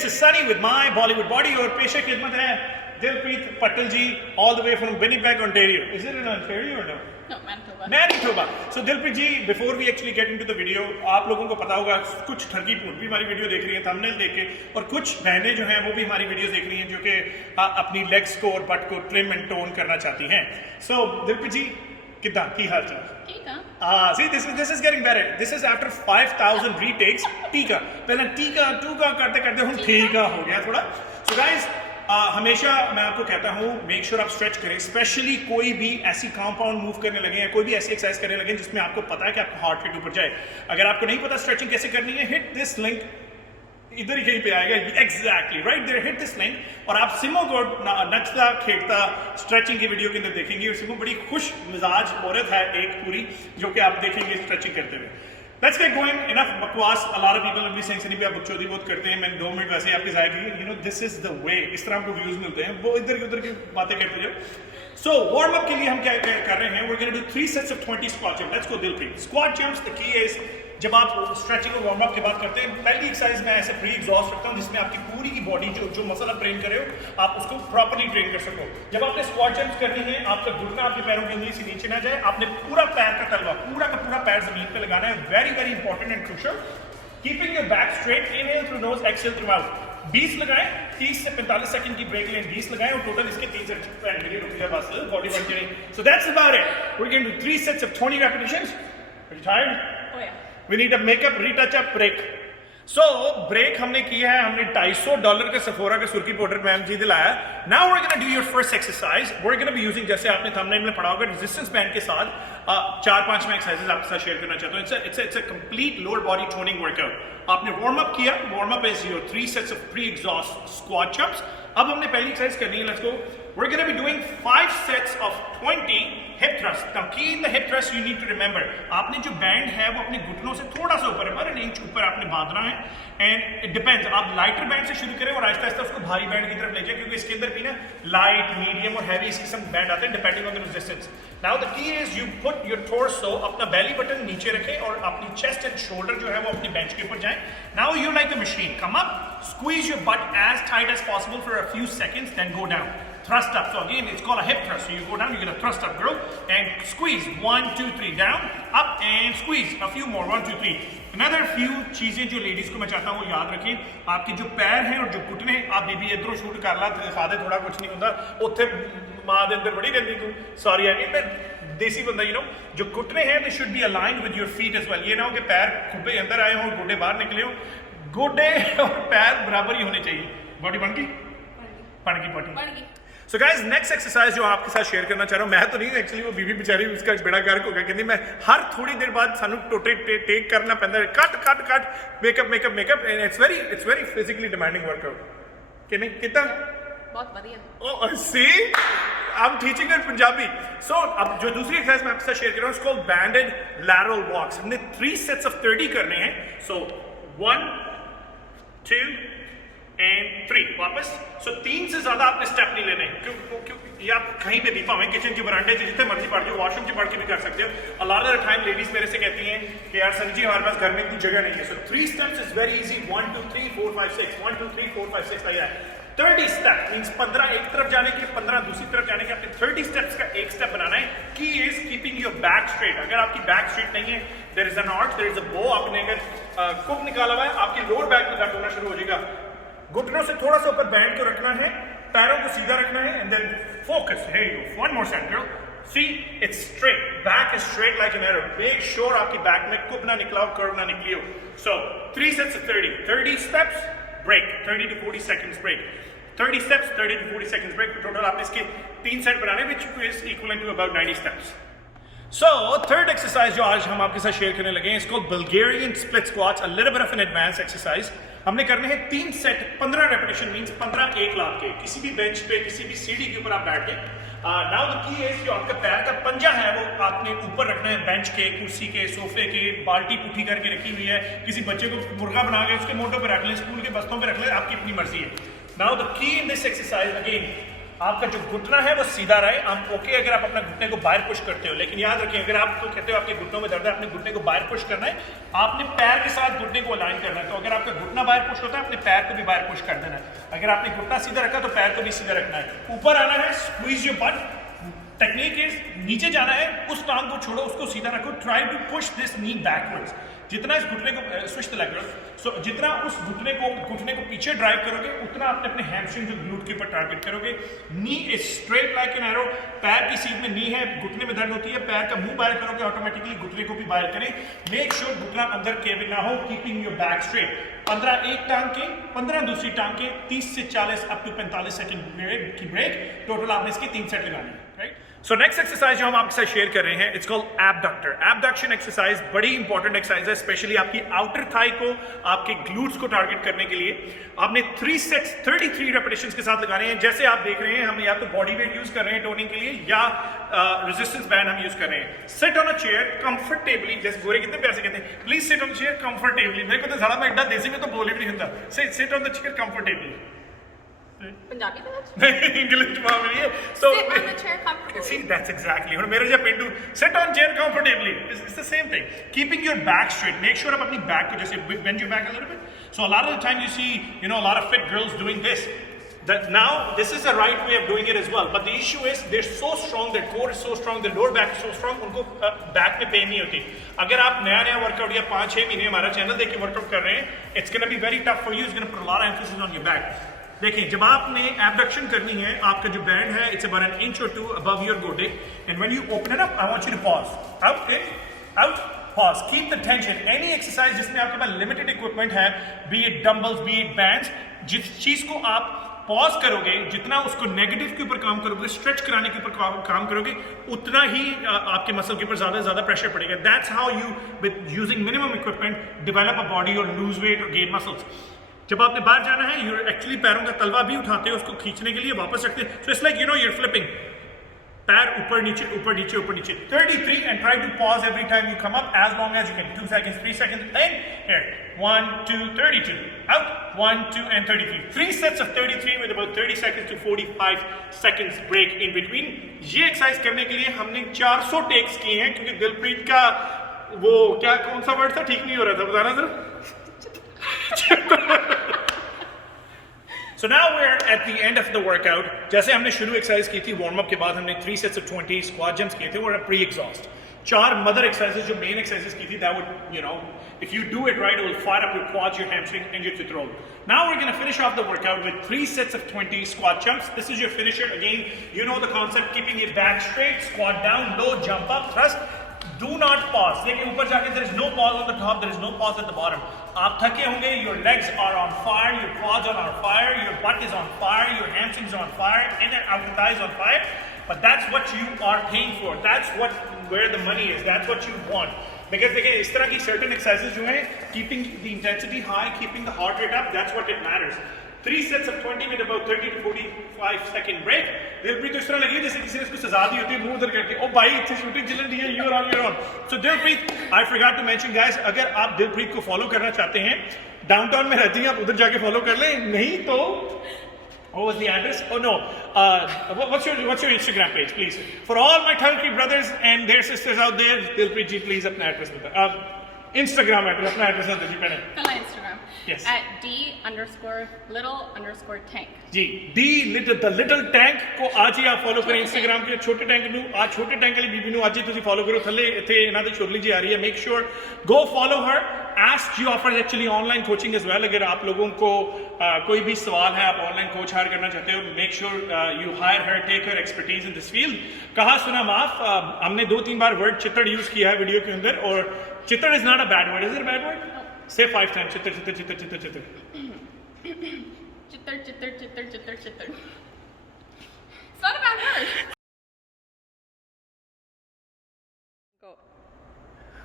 This is Sunny with my Bollywood buddy और पेशे खिदमत है Dilpreet Patel ji all the way from Winnipeg Ontario. Is it in Ontario or no? No, Manitoba. Manitoba. So Dilpreet ji, before we actually get into the video, आप लोगों को पता होगा कुछ ठरकी पूट भी हमारी वीडियो देख रही हैं थंबनेल देख के, और कुछ बहनें जो हैं वो भी हमारी वीडियो देख रही हैं जो कि अपनी लेग्स को और बट को ट्रिम एंड टोन करना चाहती हैं. सो दिलप्रीत जी, कितना की हाल चाल? ठीक है. See, this is getting better. This is after 5,000 retakes. टीका पहले टीका टूका करते करते हम ठीका हो गया थोड़ा. So guys, हमेशा मैं आपको कहता हूँ मेक श्योर आप स्ट्रेच करें, स्पेशली कोई भी ऐसी कंपाउंड मूव करने लगे या कोई भी ऐसी एक्सरसाइज करने लगे जिसमें आपको पता है कि आपका हार्ट रेट ऊपर जाए. अगर आपको नहीं पता स्ट्रेचिंग कैसे करनी है, हिट दिस लिंक, इधर ही कहीं पे आएगा, exactly right there, hit this link, और आप सिमो को नचता खेलता स्ट्रेचिंग की वीडियो के अंदर देखेंगे. और सिमो बड़ी खुश मिजाज औरत है एक पूरी, जो कि आप देखेंगे स्ट्रेचिंग करते हुए. Let's get going. Enough बकवास. A lot of people will be saying Sunny भी आप बकचोदी बहुत करते हैं, मैंने 2 मिनट वैसे ही आपके जाया किए. You know, this is the way. इस तरह आपको व्यूज मिलते हैं, वो इधर की उधर की बातें करते जाओ. So warm up के लिए हम क्या कर रहे हैं? We're going to do 3 sets of 20 squat jumps. Let's go Dilpreet. Squat jumps. The key is जब आप स्ट्रेचिंग और वार्म अप की बात करते हैं, पहली एक्सरसाइज में ऐसे प्री एग्जॉस्ट रखता हूँ जिसमें आपकी पूरी की बॉडी जो मसल आप ट्रेन कर रहे हो आप उसको प्रॉपर्ली ट्रेन कर सको. जब आपने स्क्वाट जंप्स करनी है, आपका घुटना आपके पैरों की उंगली से नीचे ना जाए, आपने पूरा पैर का तलवा पूरा का पूरा पैर जमीन पे लगाना है. Very very important and crucial. Keeping your back straight, inhale through nose, exhale through mouth. 20 लगाएं, 30 से 45 सेकंड की ब्रेक लें, 20 लगाएं और टोटल इसके 3 सेट रुक जाए बस, बॉडी बन जाए. So that's about it. We are going to 3 sets of 20 repetitions. Are you tired? Oh yeah. We need a makeup retouch up break. So break हमने किया है, हमने $250 का सफोरा का सुर्खी पाउडर मैम जी दिलाया. Now we're gonna do your first exercise. We're gonna be using, जैसे आपने थंबनेल में पढ़ा होगा, रेजिस्टेंस बैंड के साथ 4-5 में एक्सरसाइजेस आपके साथ शेयर करना चाहता हूँ. It's a complete lower body toning workout. आपने वार्म अप किया. Warm up is your 3 sets of pre exhaust squat jumps. अब हमने पहली एक्सरसाइज करनी है. Let's go. We're going to be doing 5 sets of 20 hip thrusts. Now key in the hip thrust you need to remember, आपने जो band है वो अपने घुटनों से थोड़ा सा ऊपर है, 1 इंच ऊपर आपने बांधना है. एंड इट डिपेंड्स, आप लाइटर बैंड से शुरू करें और आहिस्ता आहिस्ता उसको भारी बैंड की तरफ ले जाए, क्योंकि इसके अंदर भी ना लाइट, मीडियम और हैवी इस किस्म के बैंड आते हैं depending on the resistance. Now the key is you put your torso, अपना बेली बटन नीचे रखें और अपनी चेस्ट एंड शोल्डर जो है वो अपनी बेंच के ऊपर जाएं. Now you like the machine, come up, squeeze your butt as tight as possible for a few seconds, then go down. Thrust up. So again, it's called a hip thrust. So you go down, you're gonna thrust up, girl, and squeeze. 1, 2, 3, down, up, and squeeze. A few more. 1, 2, 3. Another few चीजें जो ladies को मैं चाहता हूँ याद रखें, आपके जो पैर हैं और जो घुटने, आप बीबी इधरों शूट कर ला दिखा दे, थोड़ा कुछ नहीं होता. उत्थे मां दे अंदर बड़ी रहती तू. सॉरी आई मीन, मैं देसी बंदा, यू नो. जो घुटने हैं they should be aligned with your feet as well. ये ना हो कि पैर खुब्बे अंदर आए हों, गोडे बाहर निकले हो. गोडे और पैर बराबर ही होने चाहिए. बॉडी बन गई, बन गई. सो गाइस, नेक्स्ट एक्सरसाइज जो आपके साथ शेयर करना चाह रहा हूँ, मैं तो नहीं, एक्चुअली वो बीबी बेचारी उसका बेड़ा गर्क हो गया, कहती मैं हर थोड़ी देर बाद सानू टोटे टेक करना पैंदा है, cut makeup and it's very physically demanding workout. कि नहीं कितना बहुत बढ़िया. Oh, see, I'm teaching her Punjabi. So, अब जो दूसरी एक्सरसाइज मैं आपके साथ शेयर कर रहा हूँ, इसको banded lateral walks. हमने 3 sets of 30 करने हैं. So 1, 2 and 3. वापस. So 3 से ज्यादा आपने स्टेप नहीं लेने. क्यों ये आप कहीं पे भी पावें, किचन के बरांडे से जितने मर्जी पढ़ जाओ, वॉशरूम से पढ़ के भी कर सकते हो. A lot of the time ladies मेरे से कहती हैं कि यार सनी जी हमारे पास घर में इतनी जगह नहीं है. So 3 steps is very easy. 1, 2, 3, 4, 5, 6. 1, 2, 3, 4, 5, 6 तैयार. 30 स्टेप मींस 15 एक तरफ जाने के, 15 दूसरी तरफ जाने के. आपने 30 स्टेप्स का एक स्टेप बनाना है. Key is keeping your back straight. अगर आपकी बैक स्ट्रेट नहीं है, there is an arch, there is a bow. आपने अगर कुक निकाला हुआ है, आपकी लोअर बैक में दर्द होना शुरू हो जाएगा. घुटनों से थोड़ा सा ऊपर बैंड को रखना है, पैरों को सीधा रखना है, and then focus. Here you go. One more set girl. See, it's straight. Back is straight like an arrow. Make sure आपकी बैक में कुप ना निकला हो, कर्व ना निकली हो. So 3 sets of 30. 30 steps, break. 30 to 40 seconds break. 30 steps, 30 to 40 seconds break. Total आपने इसके 3 सेट बनाने, which is equivalent to about 90 steps. So third exercise जो आज हम आपके साथ शेयर करने लगे हैं, इसको Bulgarian split squats. A little bit of an advanced exercise. हमने करने हैं 3 सेट, 15 रेपिटेशन मींस 15 एक लाख के. किसी भी बेंच पे, किसी भी सीढ़ी के ऊपर आप बैठ के. नाउ द की इज, जो आपका पैर का पंजा है वो आपने ऊपर रखना है, बेंच के, कुर्सी के, सोफे के. बाल्टी पुट्ठी करके रखी हुई है. किसी बच्चे को मुर्गा बना के उसके मोटों पे रख लें, स्कूल के बस्तों पे रख लें, आपकी अपनी मर्जी है. Now the key in this exercise, again आपका जो घुटना है वो सीधा रहे। हम ओके अगर आप अपना घुटने को बाहर पुश करते हो, लेकिन याद रखें अगर आप तो कहते हो आपके घुटनों में दर्द है, अपने घुटने को बाहर पुश करना है, आपने पैर के साथ घुटने को अलाइन करना है। तो अगर आपका घुटना बाहर पुश होता है, अपने पैर को भी बाहर पुश कर देना है। अगर आपने घुटना सीधा रखा तो पैर को भी सीधा रखना है। ऊपर आना है, squeeze your but. Technique is नीचे जाना है, उस टांग को छोड़ो, उसको सीधा रखो। Try to push this knee backwards. जितना इस घुटने को स्विच लग रहा है, जितना उस घुटने को पीछे ड्राइव करोगे, उतना आपने अपने हैमस्ट्रिंग जो ग्लूट के ऊपर टारगेट करोगे। Knee is straight like an arrow. पैर की सीध में नी है, घुटने में दर्द होती है, पैर का मुंह बाहर करोगे ऑटोमेटिकली घुटने को भी बाहर करें। मेक श्योर घुटना अंदर केविंग ना हो, कीपिंग योर बैक स्ट्रेट। 15 एक टांग के, 15 दूसरी टांग के, 30 से 40 अप टू 45 सेकंड की ब्रेक। टोटल आपने इसके 3 सेट लगाने हैं, राइट। सो नेक्स्ट एक्सरसाइज जो हम आपके साथ शेयर कर रहे हैं, it's called abductor. Abduction exercise बड़ी इंपॉर्टेंट एक्सरसाइज है, स्पेशली आपकी आउटर थाई को, आपके ग्लूट्स को टारगेट करने के लिए। आपने 3 सेट्स 33 रेपिटेशंस के साथ लगाने हैं। जैसे आप देख रहे हैं, हम या तो बॉडी वेट यूज कर रहे हैं टोनिंग के लिए, या रेजिस्टेंस बैंड हम यूज कर रहे हैं। Sit on a chair comfortably, जैसे गोरे कितने प्यार से कहते हैं, please sit on the chair comfortably. मेरे को तो ज़्यादा मैं एडा देसी में तो बोले भी नहीं होता। Sit on the chair comfortably. Punjabi तो इंग्लिश में है। So sit on the chair comfortably. see, that's exactly. और मेरे जब पिंडू sit on chair comfortably. It's the same thing. Keeping your back straight. Make sure आप अपनी back को जैसे bend your back a little bit. So a lot of the time you see, a lot of fit girls doing this. That now this is the right way of doing it as well. But the issue is they're so strong, their core is so strong, their lower back is so strong. उनको back में pain नहीं होती। अगर आप नया workout या 5-6 महीने हमारा चैनल देख के वर्कआउट कर रहे हैं, it's gonna be very tough for you. It's gonna put a lot of emphasis on your back. देखिए, जब आपने एबडक्शन करनी है, आपका जो बैंड है it's about an inch or 2 above your gote, and when you open it up, I want you to pause. Out, pause. Keep the tension. Any exercise जिसमें आपके पास limited equipment है, be it dumbbells, be it bands, जिस चीज को आप pause करोगे, जितना उसको नेगेटिव के ऊपर काम करोगे, स्ट्रेच कराने के ऊपर काम करोगे, उतना ही आपके मसल के ऊपर ज्यादा प्रेशर पड़ेगा। That's how you with using minimum equipment develop a body और लूज वेट और गेन मसल्स। जब आपने बाहर जाना है, यू एक्चुअली पैरों का तलवा भी उठाते हो उसको खींचने के लिए, वापस रखते हैं। So it's like your flipping, पैर ऊपर नीचे ऊपर नीचे ऊपर नीचे। 33 and try to pause every time you come up as long as you can. 2 seconds, 3 seconds, and here 1, 2, 32 out, 1, 2 and 33. 3 sets of 33 with about 30 seconds to 45 seconds break in between. ये exercise करने के लिए हमने 400 takes किए हैं, क्योंकि दिलप्रीत का वो क्या कौन सा वर्ड था, ठीक नहीं हो रहा था, बताना जरा। So now we're at the end of the workout. जैसे हमने शुरू एक्सरसाइज की थी, वार्म अप के बाद हमने 3 sets of 20 squat jumps किए थे, वो प्री एग्जॉस्ट। 4 मदर एक्सरसाइजेस जो मेन एक्सरसाइजेस की थी, that would if you do it right, it will fire up your quads, your hamstring and your throw. Now we're going to finish off the workout with 3 sets of 20 squat jumps. This is your finisher. Again, you know the concept, keeping your back straight, squat down low, jump up, thrust. Do not pause. देखिए ऊपर जाके there is no pause on the top, there is no pause at the bottom. आप थके होंगे, your legs are on fire, your quads are on fire, your butt is on fire, your hamstrings are on fire, in and outer thighs on fire. But that's what you are paying for. That's where the money is. That's what you want. Because देखिए इस तरह की certain exercises जो हैं, keeping the intensity high, keeping the heart rate up, that's what it matters. 3 sets of 20 with about 30 to 45 second break. Dilpreet तो इस तरह लगी है जैसे किसी ने इसको सजा दी होती है, मुंह उधर करके, ओ भाई इतनी शूटिंग चल रही है, you're on. So Dilpreet, I forgot to mention guys, अगर आप दिलप्रीत को फॉलो करना चाहते हैं, डाउनटाउन में रहती हैं, आप उधर जाके फॉलो कर लें, नहीं तो what was the address? Oh no, what's your Instagram page, please? For all my Turkey brothers and their sisters out there, Dilpreet ji please अपना एड्रेस बता, Instagram एड्रेस, अपना एड्रेस बता जी पहले। Hello Instagram. Yes. At D_little_tank. Ji, the little tank को आज ही आप follow करें Instagram के। छोटे टैंक ਨੂੰ आज छोटे टैंक वाली बीबी ਨੂੰ ਅੱਜ ਹੀ ਤੁਸੀਂ ਫੋਲੋ ਕਰੋ। ਥੱਲੇ ਇੱਥੇ ਇਹਨਾਂ ਦੇ ਛੋਟੀ ਜੀ ਆ ਰਹੀ है, make sure go follow her. Ask, she offers actually online coaching as well. अगर आप लोगों को कोई भी सवाल है, आप ऑनलाइन कोच हायर करना चाहते हो, make sure you hire her, take her expertise in this field. कहा सुना माफ, हमने 2-3 बार वर्ड चित्तड़ यूज किया है वीडियो के अंदर, और चित्तड़ is not a bad word, is it a bad word? Say 5 times. Chittar, chittar, chittar, chittar, chittar. Chittar, chittar, chittar, chittar, chittar. It's not a bad word. Go.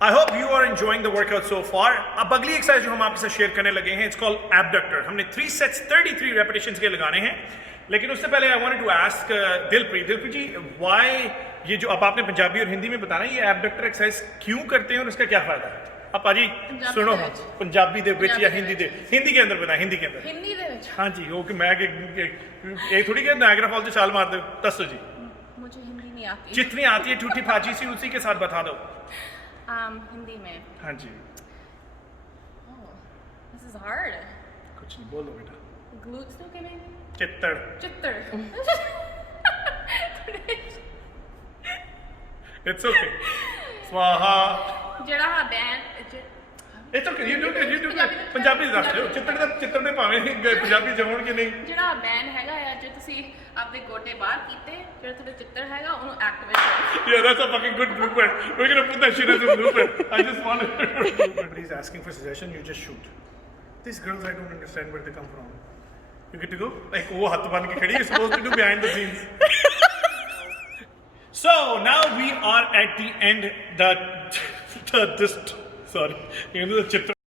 I hope you are enjoying the workout so far. अब अगली exercise जो हम आपके साथ share करने लगे हैं, it's called abductor. हमने 3 sets 33 repetitions के लगाने हैं, लेकिन उससे पहले I wanted to ask Dilpreet ji, why ये जो अब आपने पंजाबी और हिंदी में बताना, ये abductor एक्सरसाइज क्यों करते हैं और इसका क्या फायदा है? अब भाजी पंजाबी सुनो दे विच। पंजाबी दे विच या पंजाबी हिंदी दे दे हिंदी के अंदर बना हिंदी के अंदर हिंदी दे विच हाँ जी वो कि मैं ये थोड़ी कि नायग्रा फॉल से छाल मार दो दसो जी मुझे हिंदी नहीं आती जितनी आती है ठूठी फाजी सी उसी के साथ बता दो हिंदी में हाँ जी दिस इज हार्ड कुछ नहीं बोलो बेटा ग्लूट्स तो के नहीं चित्तड़ चित्तर इट्स ओके स्वाहा ਜਿਹੜਾ ਹਾਂ ਬੈਨ it's okay you do Punjabi Punjabi दस दिओ चित्तड़ दे भाਵੇਂ पंजाबी ਜਮਣ ਕਿ ਨਹੀਂ ਜਿਹੜਾ ਬੈਨ ਹੈਗਾ ਆ ਜੇ ਤੁਸੀਂ ਆਪਦੇ ਗੋਡੇ ਬਾਹਰ ਕੀਤੇ ਜਿਹੜਾ ਤੁਹਾਡਾ ਚਿੱਤਰ ਹੈਗਾ ਉਹਨੂੰ ਐਕਟੀਵੇਟ ਕਰੋ Yeah, that's a fucking good blooper. We're gonna put that shit as a blooper. I just wanted to put a blooper. He's asking for suggestion, you just shoot. These girls, I don't understand where they come from. You get to go? Like, oh, hath ban ke khadi, you're supposed to do behind the scenes. So, now we are at the end, sorry, you know the chitra.